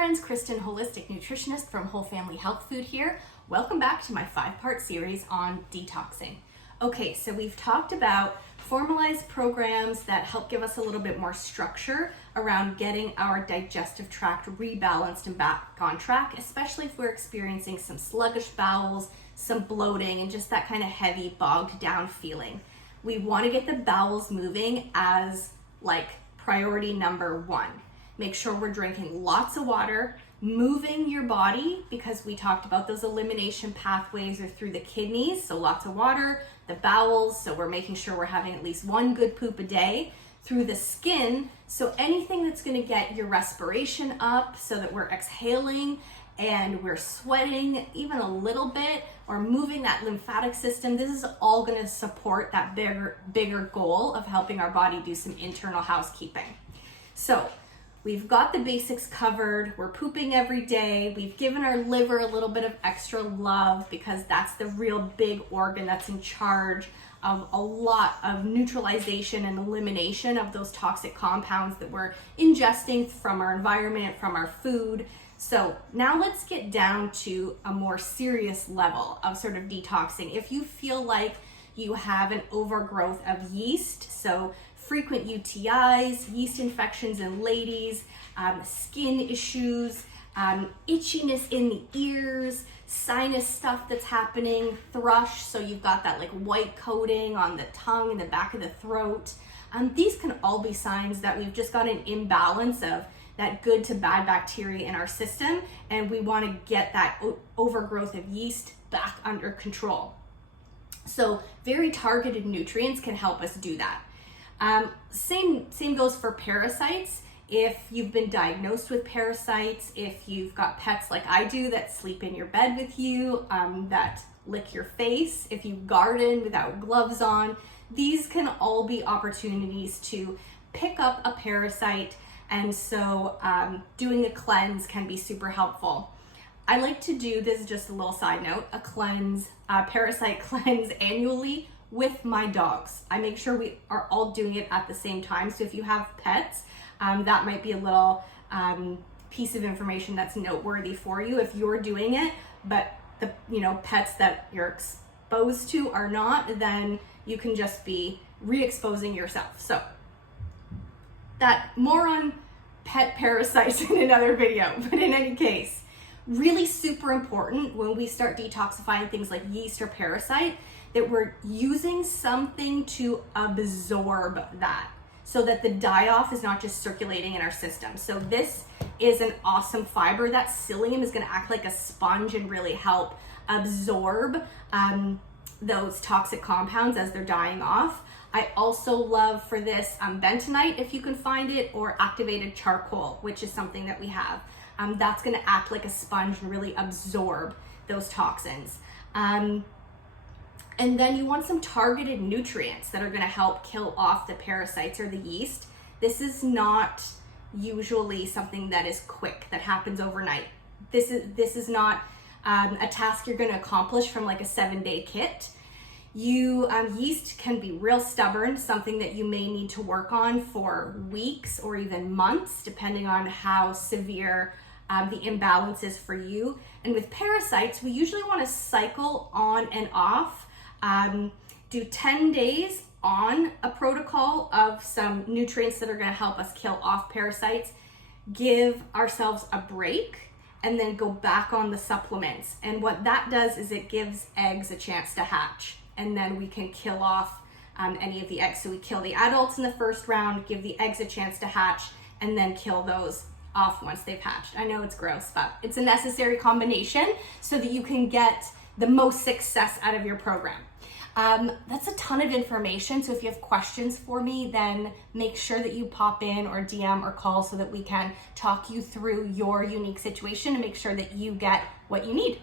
friends, Kristen, holistic nutritionist from Whole Family Health Food here. Welcome back to my 5-part series on detoxing. Okay, so we've talked about formalized programs that help give us a little bit more structure around getting our digestive tract rebalanced and back on track, especially if we're experiencing some sluggish bowels, some bloating, and just that kind of heavy, bogged down feeling. We want to get the bowels moving as like priority number 1. Make sure we're drinking lots of water, moving your body, because we talked about those elimination pathways are through the kidneys, so lots of water, the bowels, so we're making sure we're having at least one good poop a day, through the skin, so anything that's going to get your respiration up so that we're exhaling and we're sweating even a little bit, or moving that lymphatic system. This is all going to support that bigger goal of helping our body do some internal housekeeping. So we've got the basics covered. We're pooping every day. We've given our liver a little bit of extra love because that's the real big organ that's in charge of a lot of neutralization and elimination of those toxic compounds that we're ingesting from our environment, from our food. So now let's get down to a more serious level of sort of detoxing. If you feel like you have an overgrowth of yeast, so frequent UTIs, yeast infections in ladies, skin issues, itchiness in the ears, sinus stuff that's happening, thrush, so you've got that like white coating on the tongue and the back of the throat. These can all be signs that we've just got an imbalance of that good to bad bacteria in our system, and we want to get that overgrowth of yeast back under control. So very targeted nutrients can help us do that. Same goes for parasites. If you've been diagnosed with parasites, if you've got pets like I do that sleep in your bed with you, that lick your face, if you garden without gloves on, these can all be opportunities to pick up a parasite, and so doing a cleanse can be super helpful. I like to do, this is just a little side note, a parasite cleanse annually with my dogs. I make sure we are all doing it at the same time. So if you have pets, that might be a little piece of information that's noteworthy for you if you're doing it, but the pets that you're exposed to are not, then you can just be re-exposing yourself. So that more on pet parasites in another video, but in any case, really super important when we start detoxifying things like yeast or parasite, that we're using something to absorb that, so that the die-off is not just circulating in our system. So this is an awesome fiber. That psyllium is going to act like a sponge and really help absorb those toxic compounds as they're dying off. I also love for this bentonite, if you can find it, or activated charcoal, which is something that we have. That's going to act like a sponge and really absorb those toxins. And then you want some targeted nutrients that are going to help kill off the parasites or the yeast. This is not usually something that is quick, that happens overnight. This is not a task you're going to accomplish from like a 7-day kit. Yeast can be real stubborn, something that you may need to work on for weeks or even months, depending on how severe the imbalance is for you. And with parasites, we usually want to cycle on and off. Do 10 days on a protocol of some nutrients that are going to help us kill off parasites, give ourselves a break, and then go back on the supplements. And what that does is it gives eggs a chance to hatch, and then we can kill off any of the eggs. So we kill the adults in the first round, give the eggs a chance to hatch, and then kill those off once they've hatched. I know it's gross, but it's a necessary combination so that you can get the most success out of your program. That's a ton of information. So if you have questions for me, then make sure that you pop in or DM or call so that we can talk you through your unique situation and make sure that you get what you need.